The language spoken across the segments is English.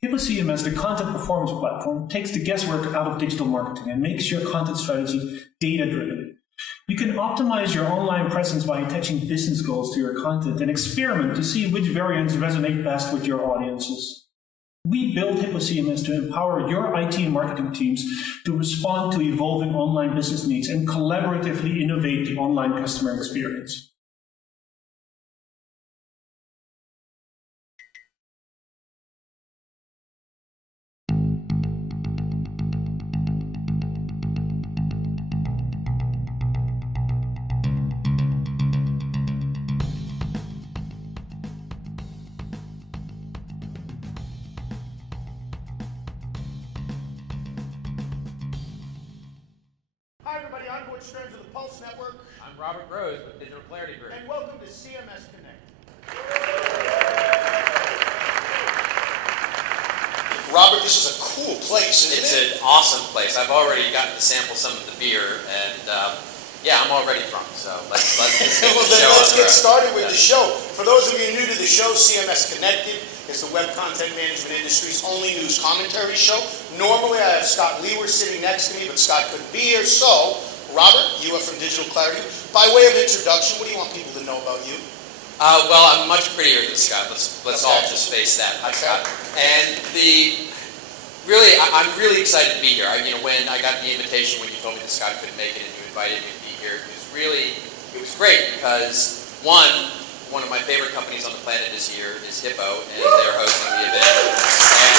Hippo CMS, the content performance platform, takes the guesswork out of digital marketing and makes your content strategy data-driven. You can optimize your online presence by attaching business goals to your content and experiment to see which variants resonate best with your audiences. We built Hippo CMS to empower your IT and marketing teams to respond to evolving online business needs and collaboratively innovate the online customer experience. Hi everybody, I'm George Stearns of the Pulse Network. I'm Robert Rose with Digital Clarity Group. And welcome to CMS-Connect. Robert, this is a cool place, isn't it? It's an awesome place. I've already gotten to sample some of the beer, and yeah, I'm already drunk, so let's well, then let's get started with the show. For those of you new to the show, CMS-Connected is the web content management industry's only news commentary show. Normally I have Scott Lewer sitting next to me, but Scott couldn't be here. So, Robert, you are from Digital Clarity. By way of introduction, what do you want people to know about you? Well, I'm much prettier than Scott. Let's all just face that. Hi, Scott. And I'm really excited to be here. When I got the invitation, when you told me that Scott couldn't make it and you invited me to be here, it was great because one of my favorite companies on the planet this year is Hippo, and they're hosting the event. And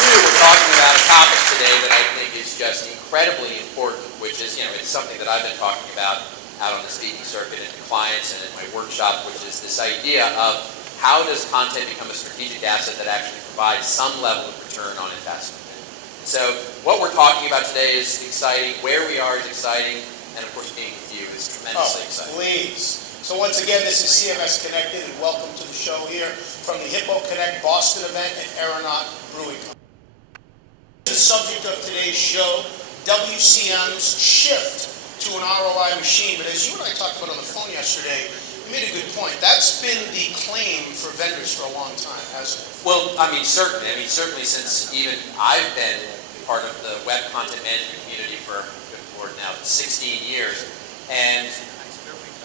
two, we're talking about a topic today that I think is just incredibly important, which is, it's something that I've been talking about out on the speaking circuit and to clients and in my workshop, which is this idea of how does content become a strategic asset that actually provides some level of return on investment. So what we're talking about today is exciting, where we are is exciting, and of course being with you is tremendously exciting. Please. So once again, this is CMS Connected, and welcome to the show here from the Hippo.Connect Boston event at Aeronaut Brewing Company. The subject of today's show, WCM's shift to an ROI machine. But as you and I talked about on the phone yesterday, you made a good point. That's been the claim for vendors for a long time, hasn't it? Well, certainly since even I've been part of the web content management community for, good Lord, now 16 years. And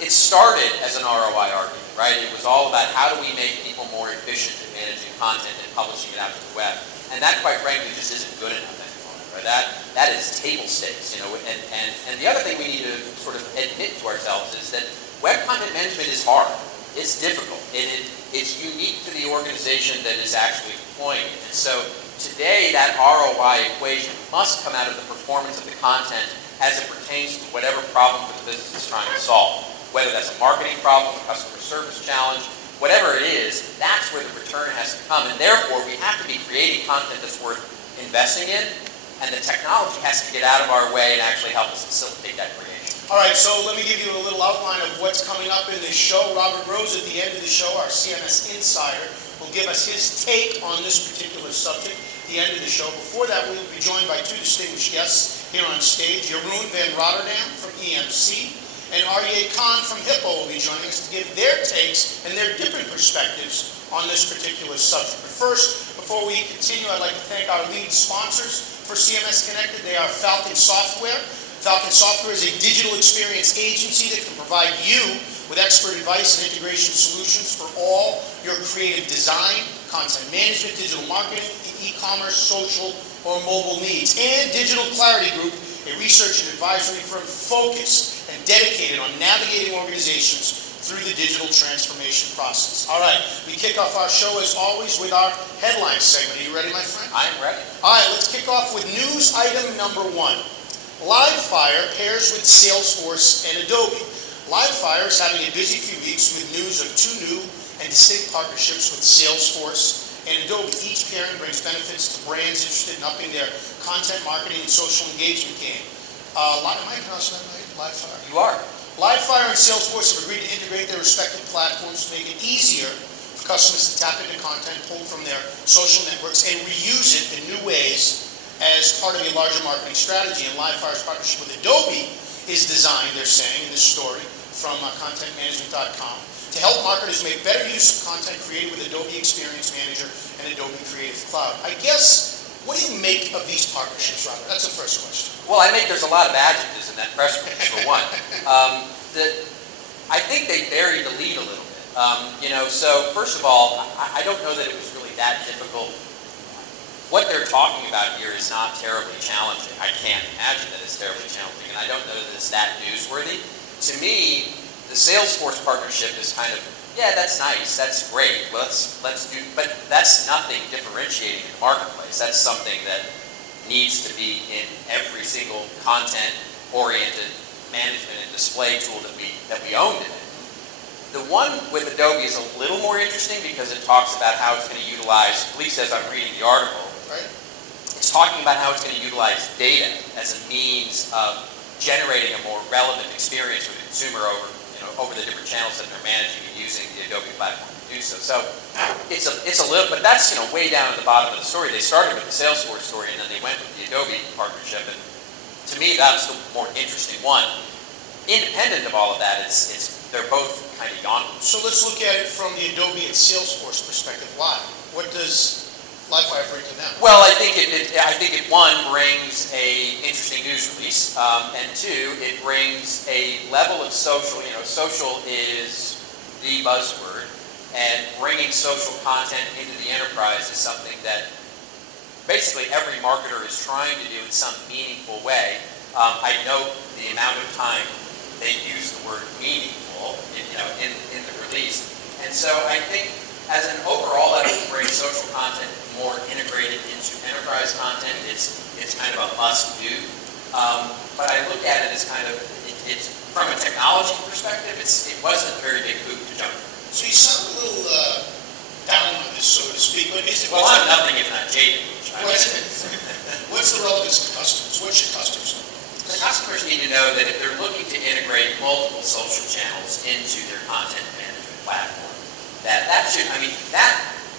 it started as an ROI argument, right? It was all about how do we make people more efficient in managing content and publishing it out to the web. And that, quite frankly, just isn't good enough anymore, right? That is table stakes, And the other thing we need to sort of admit to ourselves is that web content management is hard. It's difficult. It's unique to the organization that is actually deploying it. And so today, that ROI equation must come out of the performance of the content as it pertains to whatever problem that the business is trying to solve. Whether that's a marketing problem, a customer service challenge, whatever it is, that's where the return has to come. And therefore, we have to be creating content that's worth investing in, and the technology has to get out of our way and actually help us facilitate that creation. All right, so let me give you a little outline of what's coming up in this show. Robert Rose, at the end of the show, our CMS Insider, will give us his take on this particular subject at the end of the show. Before that, we will be joined by two distinguished guests here on stage. Jeroen van Rotterdam from EMC, and Aryeh Khan from Hippo will be joining us to give their takes and their different perspectives on this particular subject. But first, before we continue, I'd like to thank our lead sponsors for CMS Connected. They are Falcon Software. Falcon Software is a digital experience agency that can provide you with expert advice and integration solutions for all your creative design, content management, digital marketing, e-commerce, social, or mobile needs. And Digital Clarity Group, a research and advisory firm focused and dedicated on navigating organizations through the digital transformation process. All right, we kick off our show as always with our headline segment. Are you ready, my friend? I am ready. All right, let's kick off with news item number 1. Livefyre pairs with Salesforce and Adobe. Livefyre is having a busy few weeks with news of 2 new and distinct partnerships with Salesforce and Adobe. Each pairing brings benefits to brands interested in upping their content marketing and social engagement game. Am I pronouncing that right? Livefyre? You are. Livefyre and Salesforce have agreed to integrate their respective platforms to make it easier for customers to tap into content pulled from their social networks and reuse it in new ways as part of a larger marketing strategy. And Livefyre's partnership with Adobe is designed, they're saying in this story from contentmanagement.com, to help marketers make better use of content created with Adobe Experience Manager and Adobe Creative Cloud. I guess, what do you make of these partnerships, Robert? That's the first question. Well, I think there's a lot of adjectives in that press release, for one. I think they buried the lead a little bit. So first of all, I don't know that it was really that difficult. What they're talking about here is not terribly challenging. I can't imagine that it's terribly challenging, and I don't know that it's that newsworthy. To me, the Salesforce partnership is kind of, yeah, that's nice, that's great, let's do, but that's nothing differentiating in the marketplace. That's something that needs to be in every single content-oriented management and display tool that we own today. The one with Adobe is a little more interesting because it talks about how it's going to utilize, at least as I'm reading the article, right? It's talking about how it's going to utilize data as a means of generating a more relevant experience for the consumer over the different channels that they're managing and using the Adobe platform to do so. So it's a little, but that's way down at the bottom of the story. They started with the Salesforce story and then they went with the Adobe partnership, and to me that's the more interesting one. Independent of all of that, they're both kind of yon. So let's look at it from the Adobe and Salesforce perspective. Why? What does LiveWire bring to them? Well, I think it one brings a interesting news release, and two, it brings a level of social. Social is the buzzword, and bringing social content into the enterprise is something that basically every marketer is trying to do in some meaningful way. I note the amount of time they use the word meaningful, in the release, and so I think as an overall effort to bring social content more integrated into enterprise content, it's kind of a must-do. But I look at it as kind of it's from a technology perspective, it wasn't a very big hoop to jump through. So you sound a little down on this, so to speak. But well, I'm nothing if not jaded. What's the relevance to customers? What should customers know? The customers need to know that if they're looking to integrate multiple social channels into their content management platform, that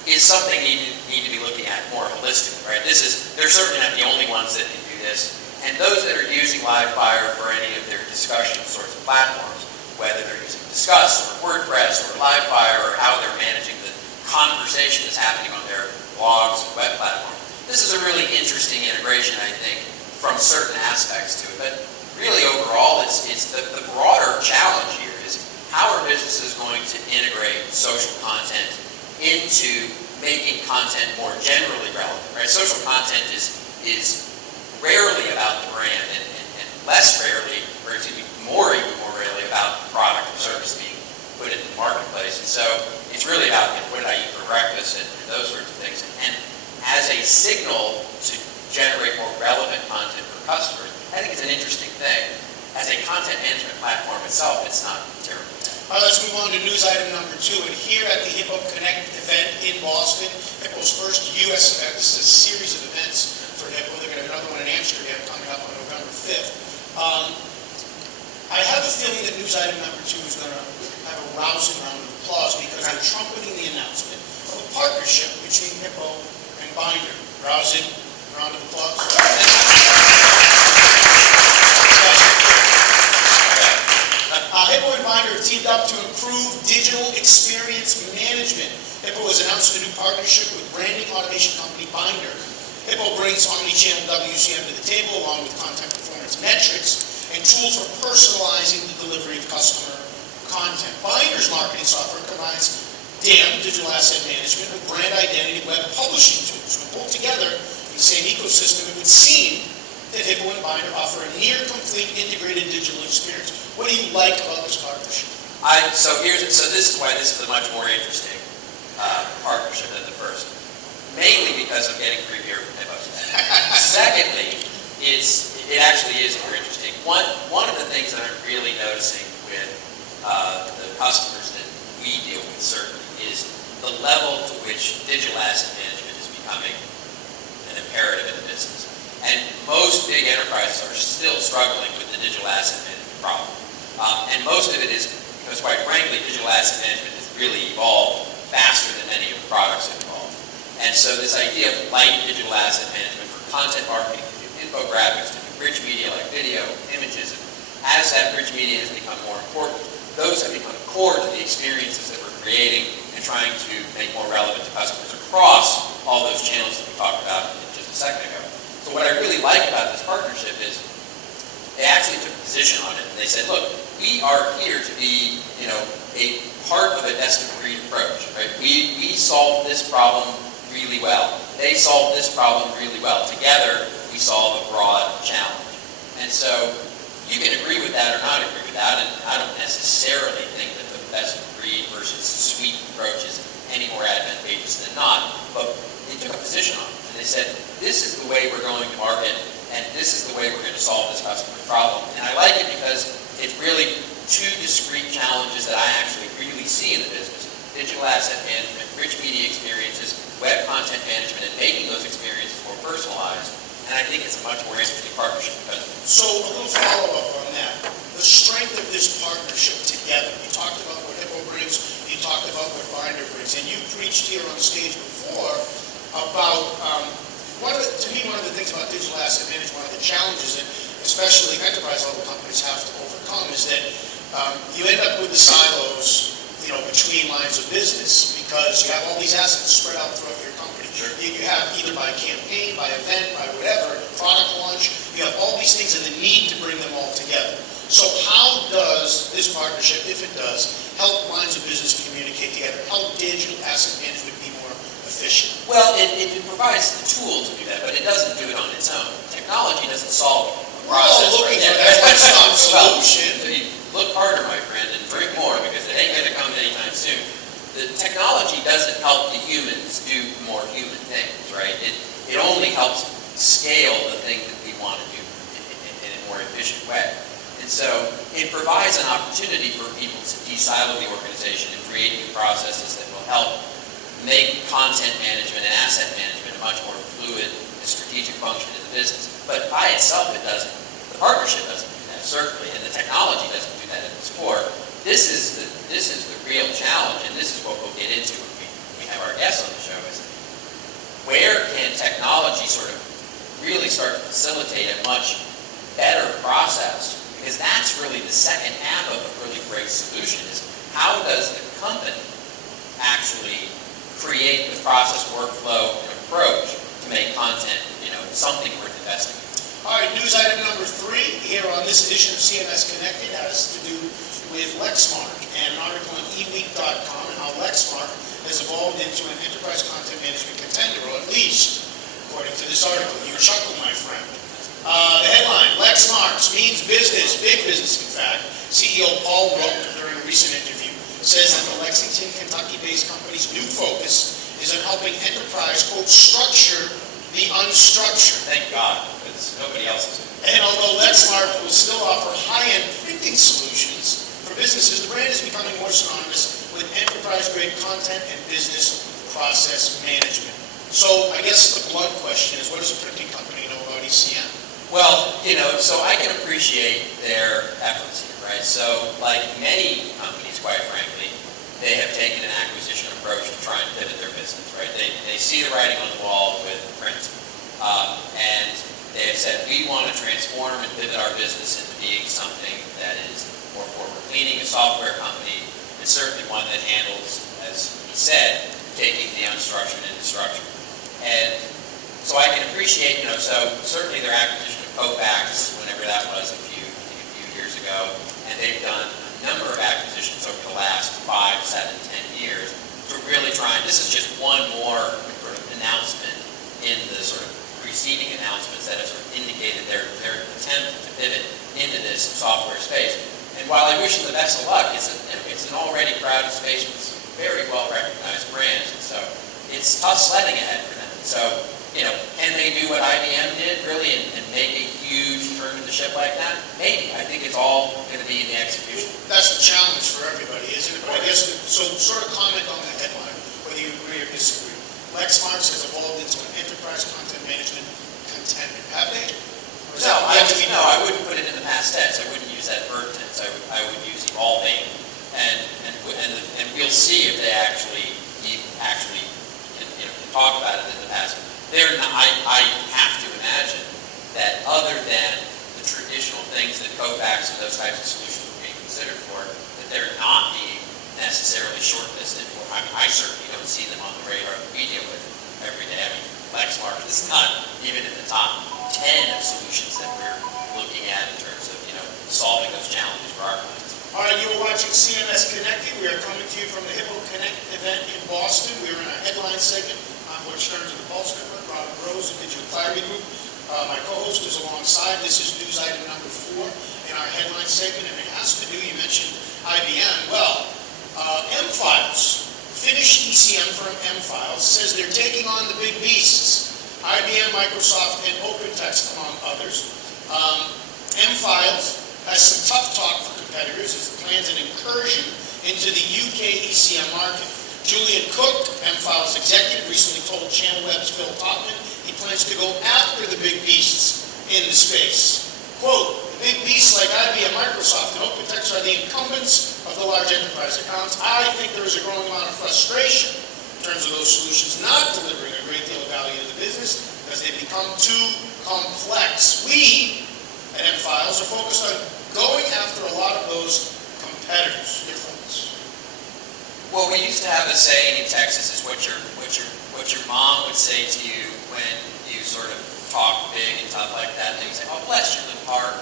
is something you need to be looking at more holistically, right? They're certainly not the only ones that can do this, and those that are using LiveWire for any of their discussion sorts of platforms, whether they're using Discuss or WordPress or LiveWire or how they're managing the conversation that's happening on their blogs and web platforms, this is a really interesting integration, I think, from certain aspects to it. But really overall, it's the broader challenge here is how are businesses going to integrate social content into making content more generally relevant, right? Social content is rarely about the brand and less rarely, or even more rarely about the product or service being put into the marketplace. And so it's really about what did I eat for breakfast and those sorts of things. And as a signal to generate more relevant content for customers, I think it's an interesting thing. As a content management platform itself, it's not terrible. All right, let's move on to news item number 2. And here at the Hippo.Connect event in Boston, Hippo's first U.S. event. This is a series of events for Hippo. They're going to have another one in Amsterdam coming up on November 5th. I have a feeling that news item number 2 is going to have a rousing round of applause because they're trumpeting the announcement of a partnership between Hippo and Binder. Rousing round of applause. Hippo and Binder have teamed up to improve digital experience management. Hippo has announced a new partnership with branding automation company Binder. Hippo brings omnichannel WCM to the table along with content performance metrics and tools for personalizing the delivery of customer content. Binder's marketing software combines DAM, digital asset management, with brand identity web publishing tools. When pulled together in the same ecosystem, it would seem that Hippo and Binder offer a near-complete integrated digital experience. What do you like about this partnership? So this is why this is a much more interesting partnership than the first. Mainly because I'm getting free beer from Hippo. Secondly, it actually is more interesting. One of the things that I'm really noticing with the customers that we deal with certainly is the level to which digital asset management is becoming an imperative in the business. And most big enterprises are still struggling with the digital asset management problem. And most of it is because, quite frankly, digital asset management has really evolved faster than many of the products have evolved. And so this idea of light digital asset management for content marketing, to do infographics, to do rich media like video, images, as that rich media has become more important, those have become core to the experiences that we're creating and trying to make more relevant to customers across all those channels that we talked about just a second ago. So what I really like about this partnership is they actually took a position on it. And they said, look, we are here to be, a part of a best-of-breed approach, right? We solve this problem really well. They solve this problem really well. Together, we solve a broad challenge. And so you can agree with that or not agree with that, and I don't necessarily think that the best-of-breed versus suite approach is any more advantageous than not, but they took a position on it. And they said, this is the way we're going to market, and this is the way we're going to solve this customer problem. And I like it because it's really two discrete challenges that I actually really see in the business: digital asset management, rich media experiences, web content management, and making those experiences more personalized. And I think it's a much more interesting partnership because. So a little follow-up on that. The strength of this partnership together. You talked about what Hippo brings, you talked about what Binder brings, and you preached here on stage before about, to me, one of the things about digital asset management, one of the challenges that especially enterprise level companies have to overcome is that you end up with the silos, between lines of business because you have all these assets spread out throughout your company. Sure. You have either by campaign, by event, by whatever, product launch, you have all these things and the need to bring them all together. So how does this partnership, if it does, help lines of business communicate together, help digital asset management be more efficient? Well, it provides the tool to do that, but it doesn't do it on its own. Technology doesn't solve the We're all process. looking for that one-stop solution. Look harder, my friend, and drink more because it ain't going to come anytime soon. The technology doesn't help the humans do more human things, right? It only helps scale the thing that we want to do in a more efficient way. And so it provides an opportunity for people to de-silo the organization and create new processes that will help make content management and asset management a much more fluid and strategic function in the business. But by itself, it doesn't. The partnership doesn't do that, certainly, and the technology doesn't do that at its core. This is the real challenge, and this is what we'll get into when we have our guests on the show, is where can technology sort of really start to facilitate a much better process? Because that's really the second half of a really great solution, is how does the company actually create the process, workflow, and approach to make content, something worth investing in. All right, news item number 3 here on this edition of CMS-Connected has to do with LEXMARK and an article on eweek.com and how LEXMARK has evolved into an enterprise content management contender, or at least according to this article. You chuckle, my friend. The headline, LEXMARK means business, big business in fact. CEO Paul Rook, during a recent interview, says that the Lexington, Kentucky-based company's new focus is on helping enterprise, quote, structure the unstructured. Thank God, because nobody else is doing it. And although LEXMARK will still offer high-end printing solutions for businesses, the brand is becoming more synonymous with enterprise-grade content and business process management. So I guess the blood question is, what does a printing company know about ECM? Well, so I can appreciate their efforts here, right? So like many companies, quite frankly, they have taken an acquisition approach to try and pivot their business, right? They see the writing on the wall with print, and they have said, we want to transform and pivot our business into being something that is more forward-leaning, a software company, and certainly one that handles, as he said, taking the unstructured into structured. And so I can appreciate, so certainly their acquisition of Kofax, whenever that was, a few years ago, and they've done a number of acquisitions over the last 5, 7, 10 years to really try, and this is just one more sort of announcement in the sort of preceding announcements that have sort of indicated their attempt to pivot into this software space. And while I wish them the best of luck, it's an already crowded space with some very well-recognized brands, and so it's tough sledding ahead for them. So, can they do what IBM did, really, and make a huge turn of the ship like that? Maybe. I think it's all going to be in the execution. That's the challenge for everybody, isn't it? But I guess, so sort of comment on the headline, whether you agree or disagree. LEXMARK has evolved into an enterprise content management contender. Have they? No, I wouldn't put it in the past tense. I wouldn't use that verb tense. I would use evolving, and we'll see if they actually can talk about it in the past. They're not, I have to imagine that other than the traditional things that Kofax and those types of solutions are being considered for, that they're not being necessarily shortlisted for. I certainly don't see them on the radar that we deal with every day. I mean, LEXMARK is not even in the top 10 of solutions that we're looking at in terms of, solving those challenges for our clients. All right, you are watching CMS-Connected. We are coming to you from the Hippo.Connect event in Boston. We're in our headline segment. I'm Butch Stearns of the Pulse Network, Robert Rose of Digital Clarity Group. My co-host is alongside. This is news item number 4 in our headline segment, and it has to do, you mentioned IBM. Well, M-Files, Finnish ECM firm M-Files, says they're taking on the big beasts, IBM, Microsoft, and OpenText, among others. M-Files has some tough talk for competitors as it plans an incursion into the UK ECM market. Julian Cook, M-Files executive, recently told ChannelWeb's Phil Topman he plans to go after the big beasts in the space. Quote, the big beasts like IBM, Microsoft, and OpenText are the incumbents of the large enterprise accounts. I think there is a growing amount of frustration in terms of those solutions not delivering a great deal of value to the business because they become too complex. We at M-Files are focused on going after a lot of those competitors. Your thoughts? Well, we used to have a saying in Texas is what your mom would say to you when you sort of talk big and tough like that. They would say, "Oh, bless your little heart,"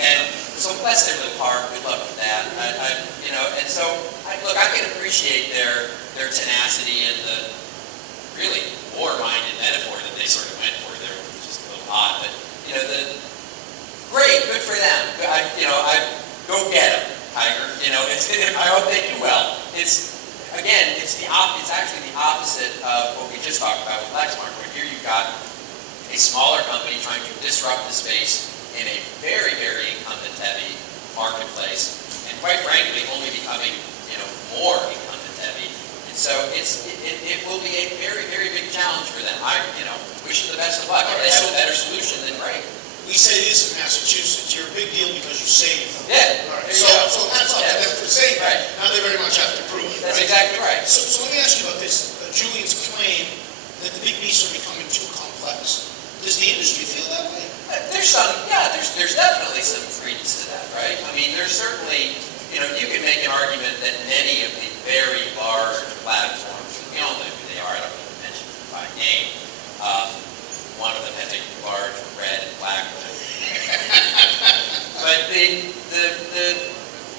And so bless their little heart. Good luck with that. And so I can appreciate their tenacity and the really war-minded metaphor that they sort of went for there, which was just a little odd. But great, good for them. Go get them, Tiger. I hope they do well. It's actually the opposite of what we just talked about with LEXMARK, where here you've got a smaller company trying to disrupt the space in a very, very incumbent-heavy marketplace, and quite frankly, only becoming more incumbent-heavy. And so it will be a very, very big challenge for them. I wish them the best of luck. If they have a better solution, then great. We say this in Massachusetts. You're a big deal because you save them. Yeah. All right. So hats off to them for saying that. Now they very much have to prove it. That's exactly right. So let me ask you about this. Julian's claim that the big beasts are becoming too complex. Does the industry feel that way? There's definitely some credence to that, right? I mean, there's certainly, you can make an argument that many of the very large platforms, we all know who they are, I don't need to mention them by name. One of them has a large red and black one. But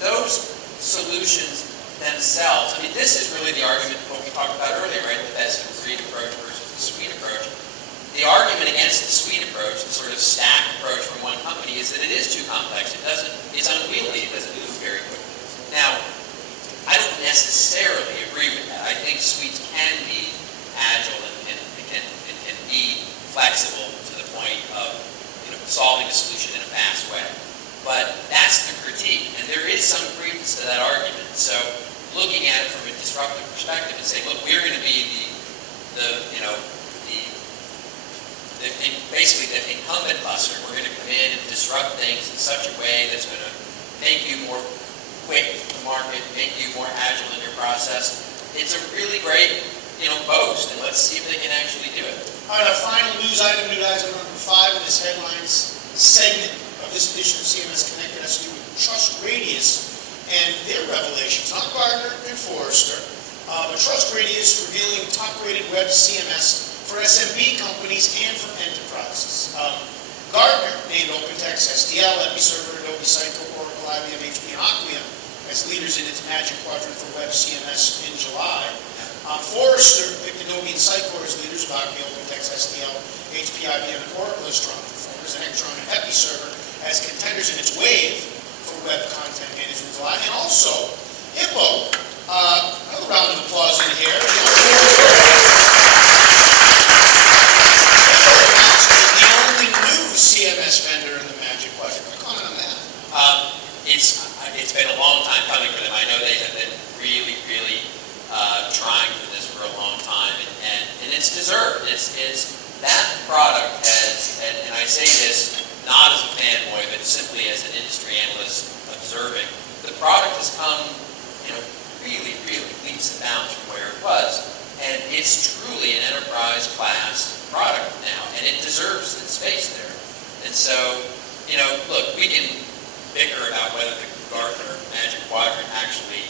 those solutions themselves, I mean, this is really the argument, what we talked about earlier, right? The best of breed approach versus the suite approach. The argument against the suite approach, the sort of stack approach from one company, is that it is too complex. It's unwieldy. It doesn't move very quickly. Now, I don't necessarily agree with that. I think suites can be agile and can be flexible to the point of solving a solution in a fast way. But that's the critique, and there is some credence to that argument. So looking at it from a disruptive perspective and saying, look, we're going to be basically the incumbent buster. We're going to come in and disrupt things in such a way that's going to make you more quick to market, make you more agile in your process. It's a really great, boast, and let's see if they can actually do it. All right, our final news item number 5 in this headlines segment of this edition of CMS-Connected has to do with Trust Radius and their revelations, not Gartner and Forrester, but Trust Radius revealing top-rated web CMS for SMB companies and for enterprises. Gartner named OpenText, STL, Episerver, Adobe Siteco, Oracle, IBM, HP, and Acquia as leaders in its Magic Quadrant for Web CMS in July. Forrester picked Adobe and Siteco as leaders of Acquia, OpenText, STL, HP, IBM, and Oracle as strong performers, and Electron and Episerver as contenders in its wave for web content management in July. And also, Hippo, another round of applause in here. CMS vendor in the Magic Quadrant. Can you comment on that? It's been a long time coming for them. I know they have been really, really trying for this for a long time, and it's deserved. It's that product has, and I say this not as a fanboy, but simply as an industry analyst observing, the product has come, really, really leaps and bounds from where it was, and it's truly an enterprise class product now, and it deserves its space there. And so, look, we can bicker about whether the Gartner Magic Quadrant actually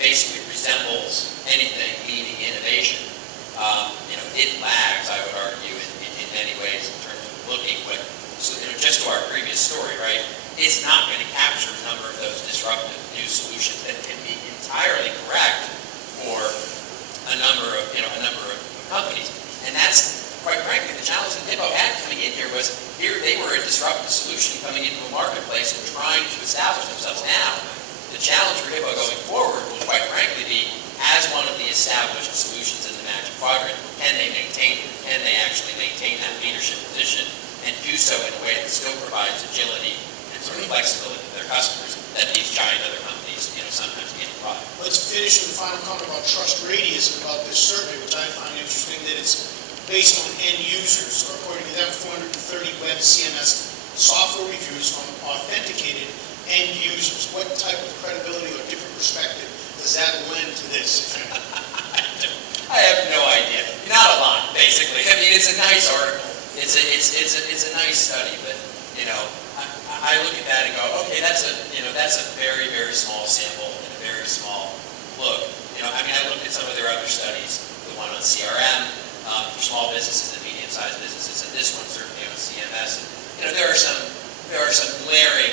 basically resembles anything leading innovation. it lags, I would argue, in many ways in terms of looking what, so, just to our previous story, right? It's not going to capture a number of those disruptive new solutions that can be entirely correct for a number of companies. And that's, quite frankly, the challenge that Hippo had coming in here was, here they were a disruptive solution coming into a marketplace and trying to establish themselves. Now, the challenge for Hippo going forward will, quite frankly, be, as one of the established solutions in the Magic Quadrant, can they maintain it? Can they actually maintain that leadership position and do so in a way that still provides agility and sort of flexibility to their customers that these giant other companies, sometimes can't provide? Let's finish with the final comment about trust radius and about this survey, which I find interesting, that it's based on end users. So according to them, 430 web CMS software reviews from authenticated end users. What type of credibility or different perspective does that lend to this? I have no idea. Not a lot, basically. I mean, it's a nice article. It's a nice study, but I look at that and go, okay, that's a very, very small sample and a very small look. I looked at some of their other studies, the one on CRM for small businesses and medium-sized businesses, and this one certainly on CMS. And, there are some glaring,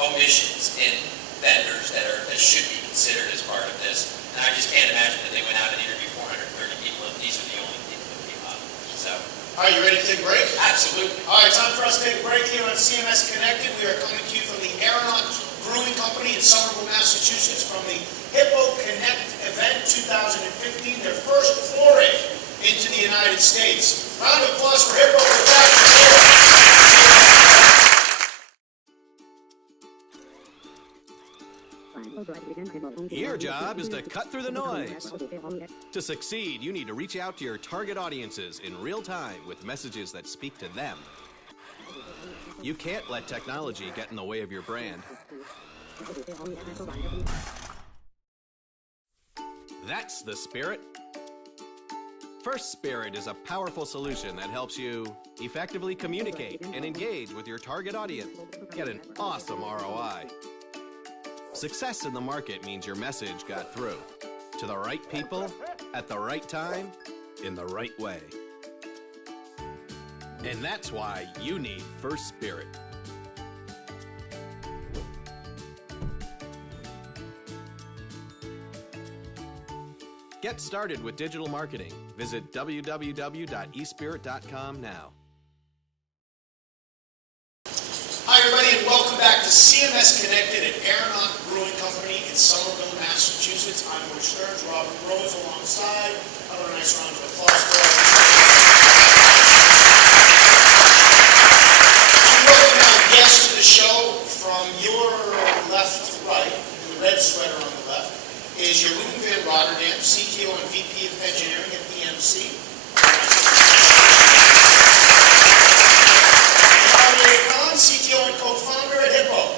omissions in vendors that should be considered as part of this. And I just can't imagine that they went out and interviewed 430 people and these are the only people that came up. So. All right, you ready to take a break? Absolutely. All right, time for us to take a break here on CMS-Connected. We are coming to you from the Aeronaut Brewing Company in Somerville, Massachusetts, from the Hippo.Connect event 2015, their first foray into the United States. Round of applause for Hippo.Connect. Your job is to cut through the noise. To succeed, you need to reach out to your target audiences in real time with messages that speak to them. You can't let technology get in the way of your brand. That's the spirit. First Spirit is a powerful solution that helps you effectively communicate and engage with your target audience. Get an awesome ROI. Success in the market means your message got through to the right people at the right time in the right way. And that's why you need First Spirit. Get started with digital marketing. Visit www.espirit.com now. Hi, everybody, and welcome back to CMS-Connected at Aeronaut Brewing Company in Somerville, Massachusetts. I'm Rich Stearns, Robert Rose alongside. Another nice round of applause for us. I'm welcoming our guest to the show. From your left to right, the red sweater on the left, is Jeroen van Rotterdam, CTO and VP of Engineering at EMC. CTO and co-founder at Hippo.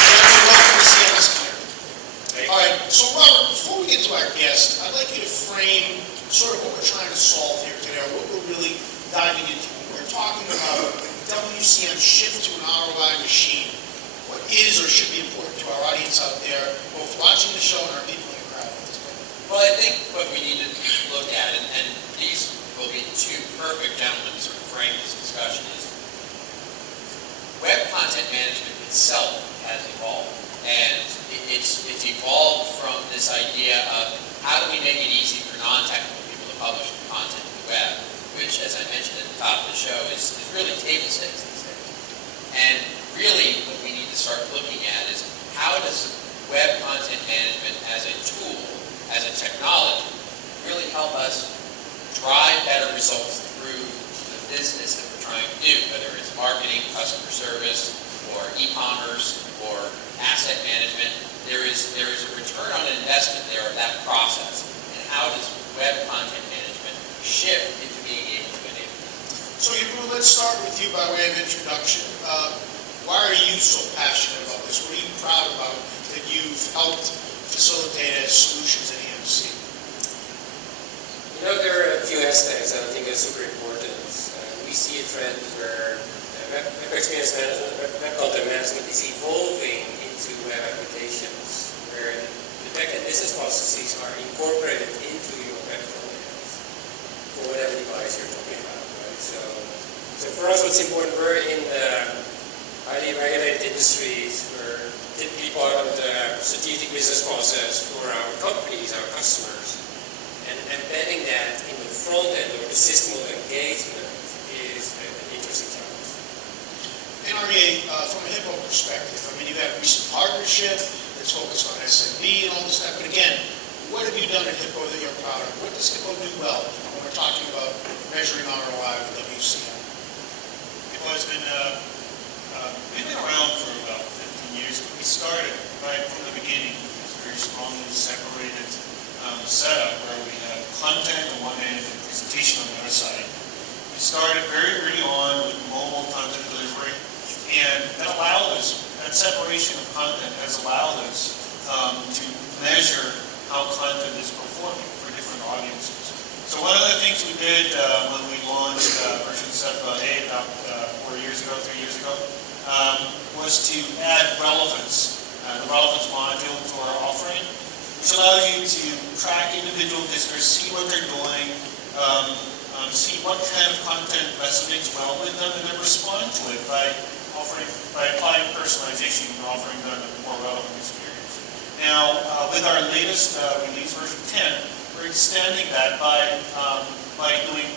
Gentlemen, welcome to CMS-Connected. All right, so Robert, before we get to our guest, I'd like you to frame sort of what we're trying to solve here today, or what we're really diving into. We're talking about WCM shift to an ROI machine. What is or should be important to our audience out there, both watching the show and our people in the crowd? Well, I think what we need to look at, and these will be two perfect gentlemen to sort of frame this discussion, is web content management itself has evolved. And it's evolved from this idea of how do we make it easy for non-technical people to publish content to the web, which, as I mentioned at the top of the show, is really table stakes these days. And really what we need to start looking at is how does web content management as a tool, as a technology, really help us drive better results through the business that we're trying to do, whether it's marketing, customer service, or e-commerce, or asset management. There is a return on investment there of that process. And how does web content management shift into being able to enable that? So, Jeroen, let's start with you by way of introduction. Why are you so passionate about this? What are you proud about that you've helped facilitate as solutions at EMC? There are a few aspects that I think are super important. We see a trend where web experience management, web content management is evolving into web applications, where the backend business processes are incorporated into your web front end for whatever device you're talking about, right? So for us, what's important, we're in highly regulated industries. We're typically part of the strategic business process for our companies, our customers, and embedding that in the front end or the system of engagement is an interesting challenge. NRA, from a Hippo perspective, I mean, you've had a recent partnership that's focused on SMB and all this stuff, but again, what have you done at Hippo that you're proud of? What does Hippo do well when we're talking about measuring ROI with WCM? Hippo has been, we've been around for about 15 years, but we started right from the beginning with this very strongly separated setup where we have content on one end and presentation on the other side. We started very early on with mobile content delivery, and that allowed us, that separation of content has allowed us to measure how content is performing for different audiences. So one of the things we did when we launched version 7.8 about 3 years ago, was to add relevance, the relevance module to our offering, which allows you to track individual visitors, see what they're doing, see what kind of content resonates well with them, and then respond to it by applying personalization and offering them a more relevant experience. Now, with our latest release, version 10, we're extending that by doing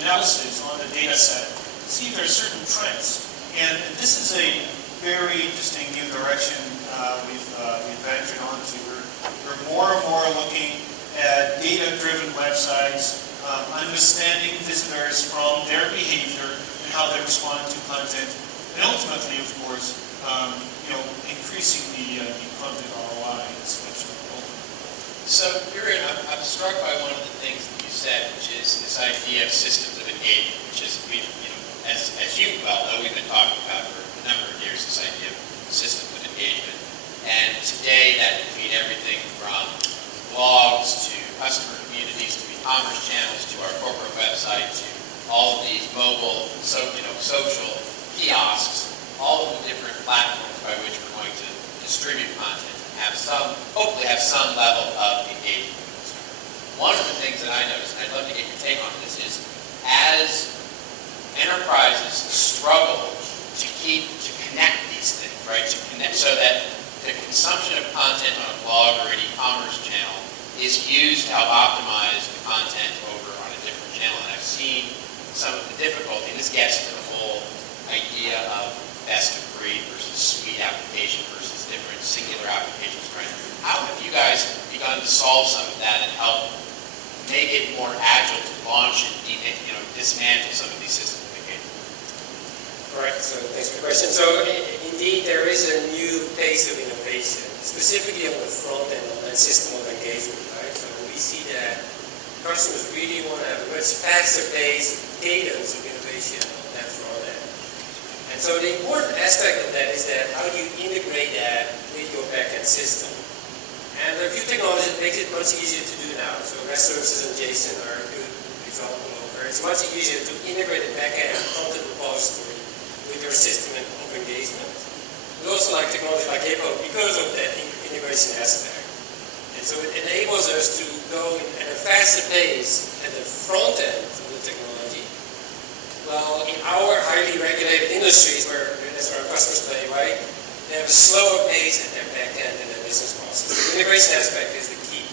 analysis on the data set to see if there are certain trends. And this is a very interesting new direction we've ventured onto. We're more and more looking at data-driven websites, understanding visitors from their behavior and how they respond to content, and ultimately, of course, increasing the content ROI, especially. So, Urian, I'm struck by one of the things that you said, which is this idea of systems of engagement, which is, as you well know, we've been talking about for a number of years, this idea of systems of engagement. And today, that can mean everything from blogs to customer communities to e-commerce channels to our corporate website to all of these mobile, social kiosks, all of the different platforms by which we're going to distribute content and hopefully have some level of engagement with consumers. One of the things that I noticed, and I'd love to get your take on this, is as enterprises struggle to connect these things, right? To connect so that the consumption of content on a blog or an e-commerce channel is used to help optimize the content over on a different channel. And I've seen some of the difficulty. This gets to the whole idea of best of breed versus suite application versus different singular applications, right? How have you guys begun to solve some of that and help make it more agile to launch and dismantle some of these systems? All right, so thanks for the question. So indeed, there is a new pace of innovation, specifically on the front end, on that system of engagement, right? So we see that customers really want to have a much faster paced cadence of innovation on that front end. And so the important aspect of that is that how do you integrate that with your back-end system? And there are a few technologies that make it much easier to do now. So REST services and JSON are a good example of where it's much easier to integrate a back-end content repository with your system of engagement. We also like technology like Hippo because of that integration aspect. And so it enables us to go at a faster pace at the front end of the technology. Well, in our highly regulated industries, where that's where our customers play, right? They have a slower pace at their back end and their business process. The integration aspect is the key.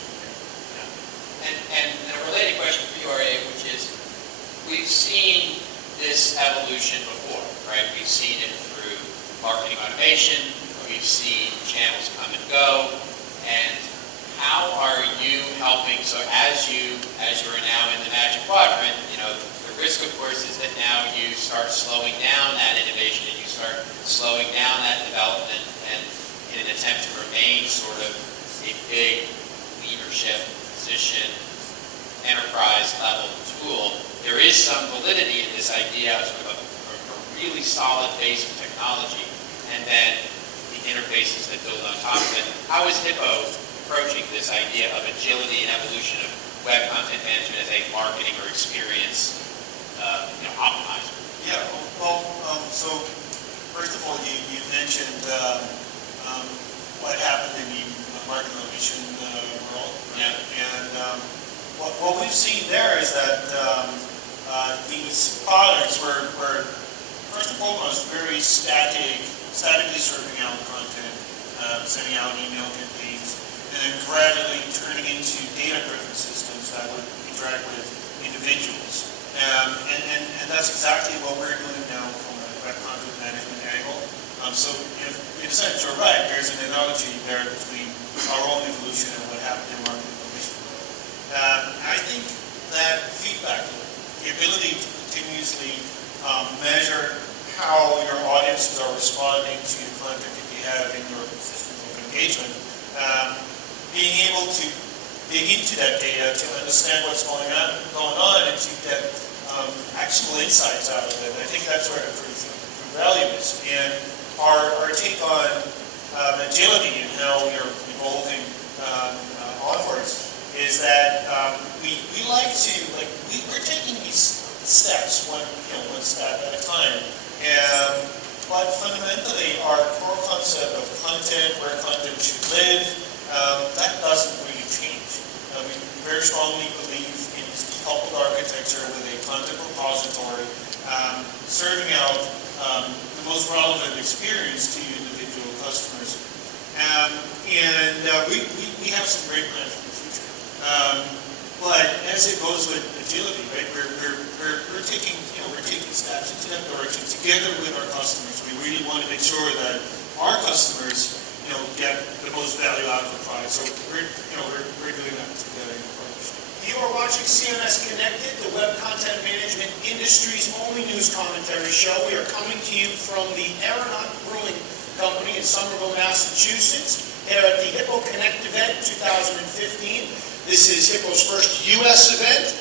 And a related question for you, RA, which is, we've seen this evolution before, right? We've seen it through marketing automation, we've seen channels come and go, and how are you helping? So as you're now in the Magic Quadrant, the risk, of course, is that now you start slowing down that innovation and you start slowing down that development, and in an attempt to remain sort of a big leadership position, enterprise level tool. There is some validity in this idea of sort of a really solid base of technology, and then the interfaces that build on top of it. How is Hippo approaching this idea of agility and evolution of web content management as a marketing or experience optimizer? Yeah, well, so first of all, you mentioned what happened in the market automation. We're What we've seen there is that these products were first and foremost very statically serving out content, sending out email campaigns, and then gradually turning into data-driven systems that would interact with individuals. And that's exactly what we're doing now from a web content management angle. So in a sense, you're right, there's an analogy there between our own evolution and what happened in marketing automation. I think that feedback, the ability to continuously measure how your audiences are responding to the content that you have in your systems of engagement, being able to dig into that data to understand what's going on and to get actual insights out of it. I think that's where the true value is. And our take on agility and how we're evolving onwards is that we like to, we're taking these steps one step at a time. But fundamentally, our core concept of content, where content should live, that doesn't really change. We very strongly believe in this decoupled architecture with a content repository, serving out the most relevant experience to individual customers. We have some great plans for the future. But as it goes with agility, right, we're taking steps into that direction together with our customers. We really want to make sure that our customers, get the most value out of the product. So we're doing that together in partnership. You are watching CMS-Connected, the web content management industry's only news commentary show. We are coming to you from the Aeronaut Brewing Company in Somerville, Massachusetts. They're at the Hippo.Connect event 2015. This is Hippo's first U.S. event.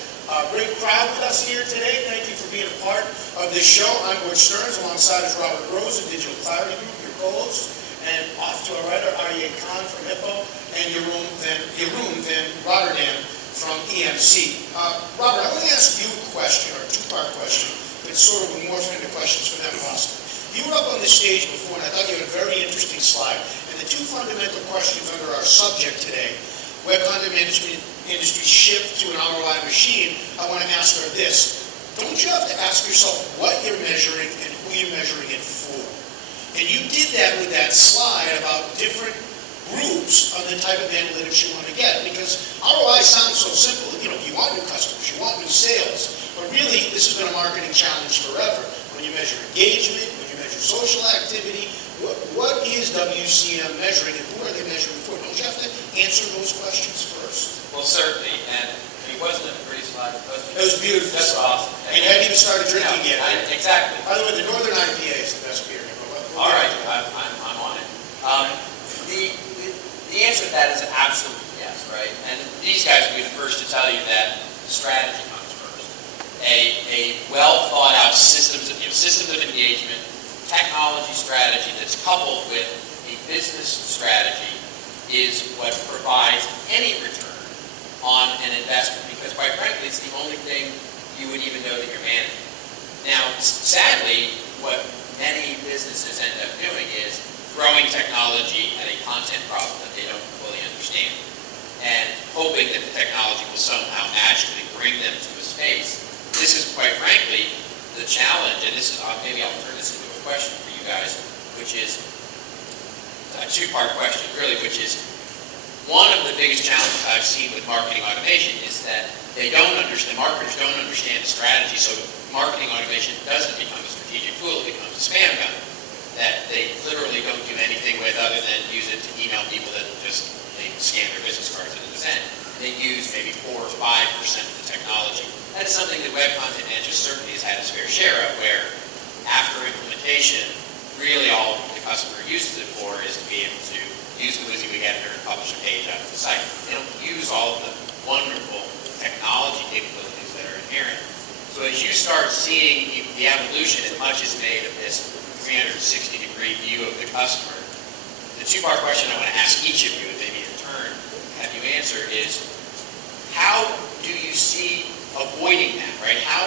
Great crowd with us here today. Thank you for being a part of this show. I'm Wood Stearns, alongside is Robert Rose of Digital Clarity Group, your co-host. And off to our right are Arye Khan from Hippo and Jeroen van Rotterdam from EMC. Robert, I want to ask you a question, or a two-part question, that sort of will morph into questions for them possibly. You were up on this stage before, and I thought you had a very interesting slide. And the two fundamental questions under our subject today, web content management industry shift to an ROI machine, I want to ask are this. Don't you have to ask yourself what you're measuring and who you're measuring it for? And you did that with that slide about different groups of the type of analytics you want to get. Because ROI sounds so simple. You want new customers, you want new sales. But really, this has been a marketing challenge forever. When you measure engagement, when you measure social activity, what is WCM measuring and who are they measuring for? Don't you have to answer those questions first? Well, certainly. And wasn't it a pretty slide? It was beautiful. That's awesome. And you hadn't even started drinking yet. Exactly. By the way, the Northern IPA is the best beer. All right, I'm on it. The answer to that is absolutely yes, right? And these guys will be the first to tell you that strategy comes first. A well thought out systems of engagement, technology strategy that's coupled with a business strategy is what provides any return on an investment. Because quite frankly, it's the only thing you would even know that you're managing. Now, sadly, what many businesses end up doing is throwing technology at a content problem that they don't fully understand and hoping that the technology will somehow magically bring them to a space. This is, quite frankly, the challenge, and this is maybe I'll turn this into a question for you guys, which is a two-part question, really, which is one of the biggest challenges I've seen with marketing automation is that marketers don't understand the strategy, so marketing automation doesn't become a strategic tool, it becomes a spam gun that they literally don't do anything with other than use it to email people that they scan their business cards and send. They use maybe 4 or 5% of the technology. That's something that web content managers certainly has had its fair share of, where after implementation, really all the customer uses it for is to be able to use the WYSIWYG editor and publish a page out of the site. They don't use all of the wonderful technology capabilities that are inherent. So as you start seeing the evolution, as much is made of this 360-degree view of the customer, the two-part question I want to ask each of you, and maybe in turn have you answer, is how do you see avoiding that, right? How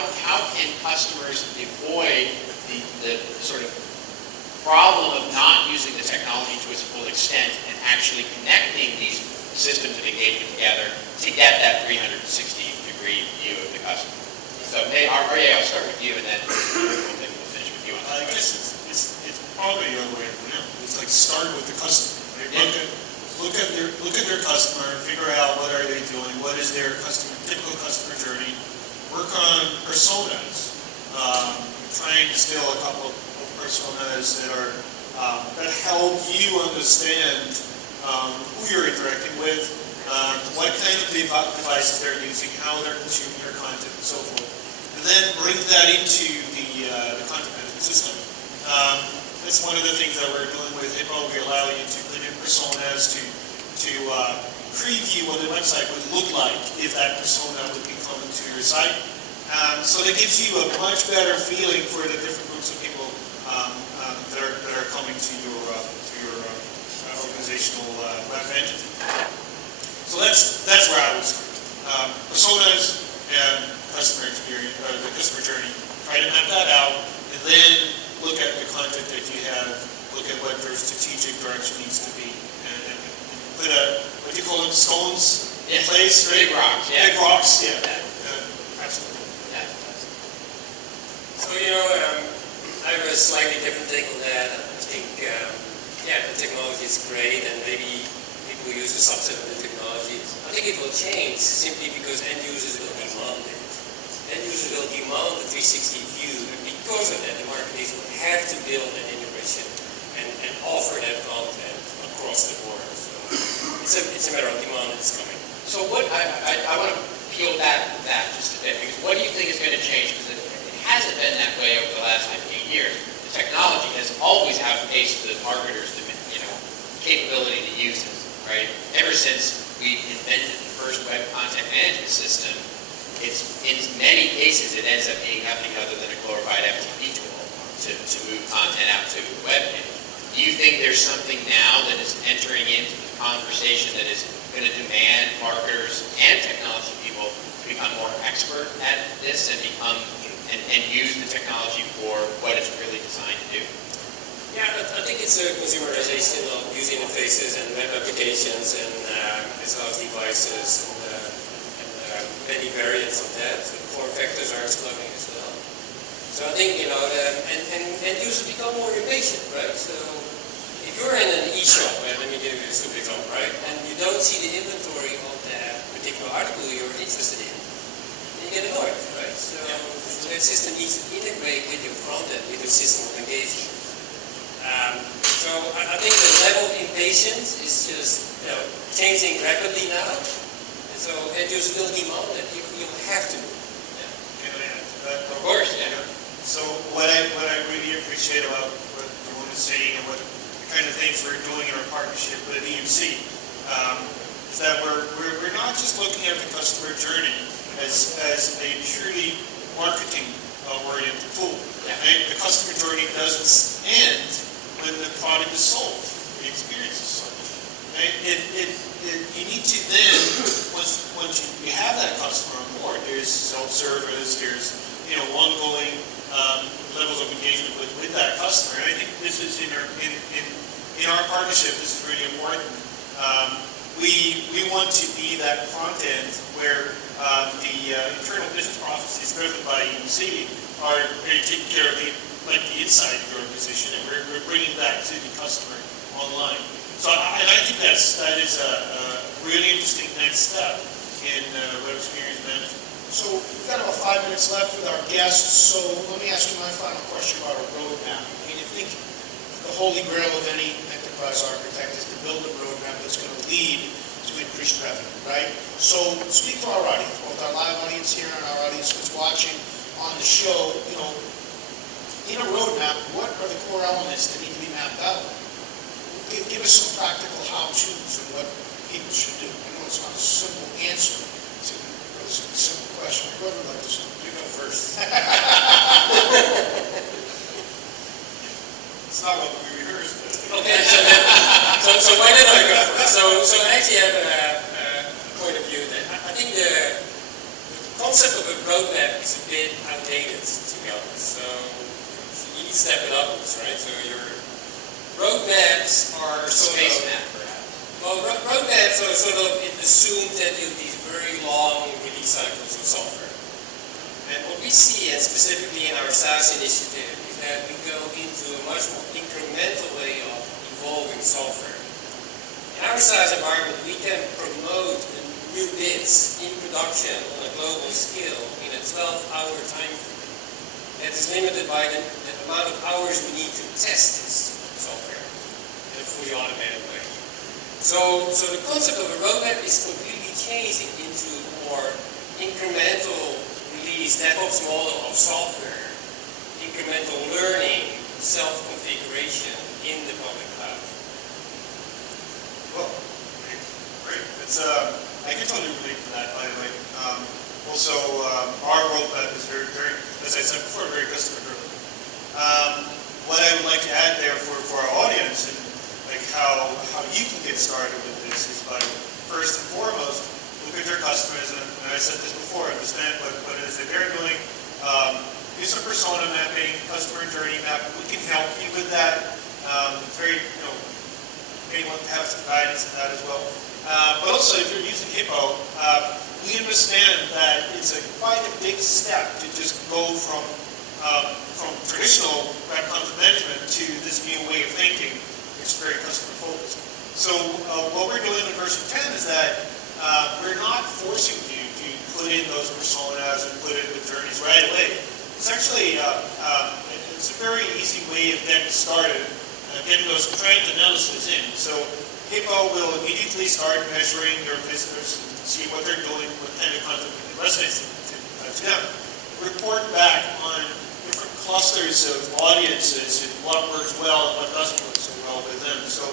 can customers avoid the sort of problem of not using the technology to its full extent and actually connecting these systems of engagement together to get that 360-degree view of the customer. So, I'll start with you, and then we'll finish with you. I guess it's probably the other way around. It's like start with the customer. Right? Look at their customer, figure out what are they doing, what is their typical customer journey. Work on personas. Try and distill a couple of personas that help you understand who you're interacting with, what kind of devices they're using, how they're consuming your content, and so forth. And then bring that into the content management system. That's one of the things that we're doing with Hippo. We allow you to put in personas to preview what the website would look like if that persona would be coming to your site. So that gives you a much better feeling for the different groups of people that are coming to your organizational web entity. So that's where I would start. Personas and customer experience, the customer journey. Try to map that out, and then look at the content that you have. Look at what their strategic direction needs to be, and put what do you call them, stones in place, right? Big rocks, yeah. Big rocks, yeah. Absolutely. Yeah. So, I have a slightly different take on that. I think, the technology is great, and maybe people use a subset of the technology. I think it will change simply because end users will demand it. End users will demand the 360 view, and because of that, the marketers will have to build an integration and offer that content across the board. So it's a matter of demand that's coming. So what I want to peel back that just a bit, because what do you think is going to change? Because it hasn't been that way over the last 15 years. The technology has always outpaced the marketers' capability to use it, right? Ever since we invented the first web content management system, it's in many cases it ends up being nothing other than a glorified FTP tool to move content out to the web page. Do you think there's something now that is entering into the conversation that is going to demand marketers and technology people to become more expert at this and and use the technology for what it's really designed to do? Yeah, I think it's a consumerization of user interfaces and web applications and as well as devices and many variants of that. So form factors are exploding as well. So I think, and users become more impatient, right? So if you're in an e-shop, let me give you a stupid example, right? And you don't see the inventory of that particular article you're interested in, then you get annoyed, right? So that system needs to integrate with your front end, with your system of engagement. So I think the level of impatience is just changing rapidly now, and so end users will demand that you have to. Can I add to that? Of course, yeah. So what I really appreciate about what Arun is saying and what the kind of things we're doing in our partnership with EMC is that we're not just looking at the customer journey as a purely marketing oriented tool. Yeah. Right? The customer journey doesn't end when the product is sold, the experience is sold. Right? You need to then, once you have that customer on board, there's self-service, there's ongoing levels of engagement with that customer. And I think this is in our partnership, this is really important. We want to be that front end where the internal business processes driven by EMC are taking care of the inside of the organization, and we're bringing that to the customer online. So, and I think that is a really interesting next step in web experience management. So we've got about 5 minutes left with our guests, so let me ask you my final question about our roadmap. I mean, I think the holy grail of any enterprise architect is to build a roadmap that's going to lead to increased revenue, right? So speak to our audience, both our live audience here and our audience that's watching on the show. In a roadmap, what are the core elements that need to be mapped out? Give us some practical how-tos and what people should do. I know it's not a simple answer to a simple question. Whoever would like to start. You go first. It's not what we rehearsed. Okay, so why did I go first? So I actually have a point of view that I think the concept of a roadmap is a bit outdated, to be honest. So you need to step it up, right? So your roadmaps are Space map, perhaps. Well, roadmap sort of it assumes that you have these very long release cycles of software. And what we see, and specifically in our SaaS initiative, is that we go into a much more incremental way of evolving software. In our SaaS environment, we can promote new bits in production on a global scale in a 12-hour time frame. That is limited by the amount of hours we need to test this software in a fully automated way. So the concept of a roadmap is completely changing into a more incremental release DevOps model of software, incremental learning, self-configuration in the public cloud. Well, great. It's, I can totally relate to that, by the way. Also, our roadmap is very, very, as I said before, very customer-driven. What I would like to add there for our audience, and like how you can get started with this, is by first and foremost, look at your customers, and I said this before, understand what it is that they're doing. Do some persona mapping, customer journey map. We can help you with that. It's very, anyone have some guidance in that as well. But also, if you're using Hippo, we understand that it's quite a big step to just go from traditional web content management to this new way of thinking, which is very customer focused. So what we're doing in version 10 is that we're not forcing you to put in those personas and put in the journeys right away. It's actually it's a very easy way of getting started, getting those trend analysis in. So Hippo will immediately start measuring your visitors, see what they're doing, what kind of content resonates to them. Report back on different clusters of audiences and what works well and what doesn't work so well with them. So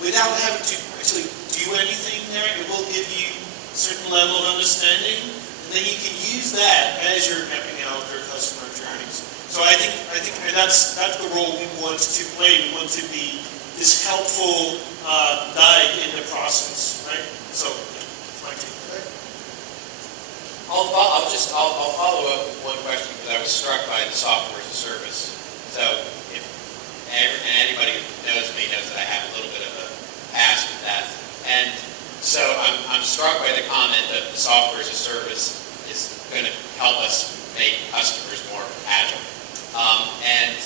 without having to actually do anything there, it will give you a certain level of understanding, and then you can use that as you're mapping out your customer journeys. So I think and that's the role we want to play. We want to be this helpful guide in the process, right? So that's my take. I'll follow up with one question because I was struck by the software as a service. So anybody who knows me knows that I have a little bit of a past with that. And so I'm struck by the comment that the software as a service is going to help us make customers more agile. And